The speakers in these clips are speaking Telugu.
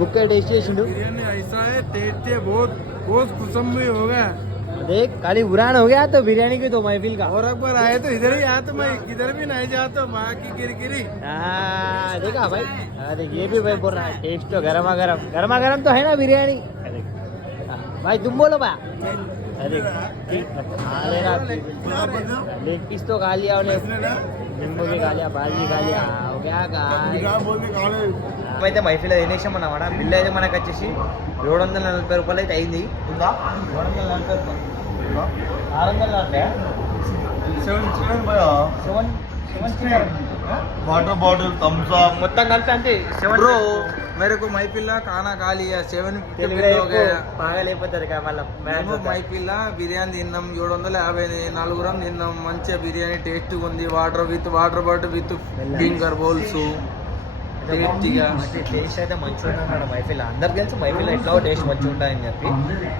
बुक टेस्ट చేసిండు बिरयानी ऐसा है टेस्ट है बहुत खुशम भी हो गया। देख खाली बुरान हो गया तो बिरयानी की तो महफिल का और एक बार आए तो इधर ही आया तो मैं किधर भी नहीं जाता माँ की गिरी। देखा भाई। अरे ये भी भाई बोल रहा है टेस्ट तो गरमा गरम तो है ना बिरयानी। भाई तुम बोलो बा। अरे लेग पीस तो खा लिया उन्हें, जिम्बो भी खा लिया, बाल भी खा लिया, हो गया అయితే మైఫిల్ తినేసాం అన్నమాట. బిల్ అయితే మనకు వచ్చేసి 740 రూపాయలు అయితే అయింది. 740 రూపాయలు 640 वाटर बॉटल थम्स अप మొత్తం కలిసి అంతే 7 ब्रो मेरे को महफिल खाना खा लिया 750 हो गया బాగాలేకపోతుంది కదా మళ్ళీ మైపిల్ల బిర్యానీ తిన్నాం 750 నలుగురం తిన్నాం. మంచిగా బిర్యానీ టేస్ట్ ఉంది. Water bottle with finger bowls taste అయితే మంచిగా ఉంటుంది మైఫిల్. అందరికి తెలుసు మైఫిల్ ఎట్లా టేస్ట్ మంచిగా ఉంటాయని చెప్పి.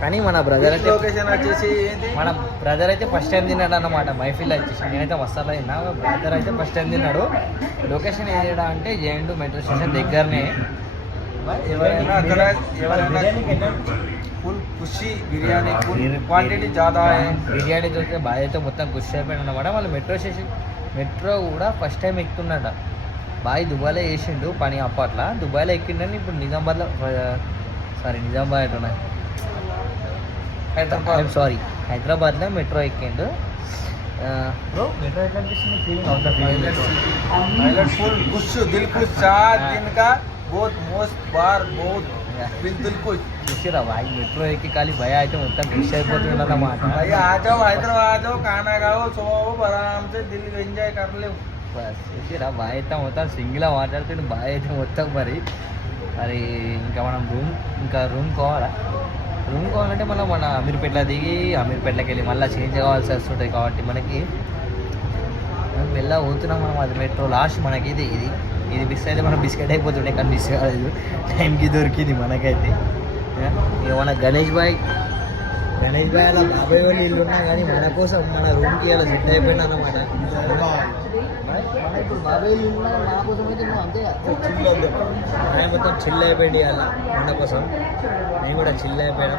కానీ మన బ్రదర్ అయితే లొకేషన్ వచ్చేసి మన బ్రదర్ అయితే ఫస్ట్ టైం తిన్నాడు అన్నమాట మైఫిల్ వచ్చేసి. నేనైతే మసాలా తిన్నా, బ్రదర్ అయితే ఫస్ట్ టైం తిన్నాడు. లొకేషన్ ఏడా అంటే జేఎన్‌టూ మెట్రో స్టేషన్ దగ్గరనే. ఫుల్ ఖుషి బిర్యానీ ఫుల్ క్వాంటిటీ ज़्यादा है. బిర్యానీ దొరికితే బాగా అయితే మొత్తం ఖుషి అయిపోయాడు అనమాట. వాళ్ళు మెట్రో కూడా ఫస్ట్ టైం ఎక్కుతున్నాడ. బాయ్ దుబాయ్లో వేసిండు పని అప్పట్లా. దుబాయ్లో ఎక్కిండని ఇప్పుడు నిజామాబాద్లో నిజామాబాద్ ఉన్నాయి హైదరాబాద్లో మెట్రో ఎక్కిండు. బ్రో మెట్రో ఎట్లా అనిపిస్తుంది feeling of the highlight full खुश दिल खुश 4 दिन का बहुत मस्त बार बहुत दिल खुश. చూసిరా బాయ్ మెట్రో ఎక్కి ఖాళీ భయ అయితే మొత్తం ఖుషి అయిపోతుంది అన్నమాట. भैया आ जाओ हैदराबाद आ जाओ खाना खाओ सो आराम से दिल एंजॉय कर ले. బస్ చూసిరా బాయ్ అయితే మొత్తం సింగిల్గా మాట్లాడుతుంటే బాయ్ అయితే మొత్తం మరి. మరి ఇంకా మనం రూమ్ కావాలంటే మనం మన అమీర్పేటలో దిగి అమీర్పేటలోకి వెళ్ళి మళ్ళీ చేంజ్ కావాల్సి వస్తుంటాయి. కాబట్టి మనకి వెళ్ళా పోతున్నాం మనం. అది మెట్రో లాస్ట్ మనకి ఇది మిస్ అయితే మనం బిస్కెట్ అయిపోతుండే, కానీ మిస్ కాలేదు, టైంకి దొరికింది మనకైతే. ఇక మన గణేష్ భాయ్ అలా బాబాయ్ వాళ్ళు ఇల్లు ఉన్నా కానీ మన కోసం మన రూమ్కి అలా సెట్ అయిపోయింది అన్నమాట. ఇప్పుడు బాబాయ్ ఇల్లు ఉన్నా మన కోసం అయితే నువ్వు అంతే మొత్తం చిల్ అయిపోయింది అలా మన కోసం. నేను కూడా చిల్ అయిపోయాను.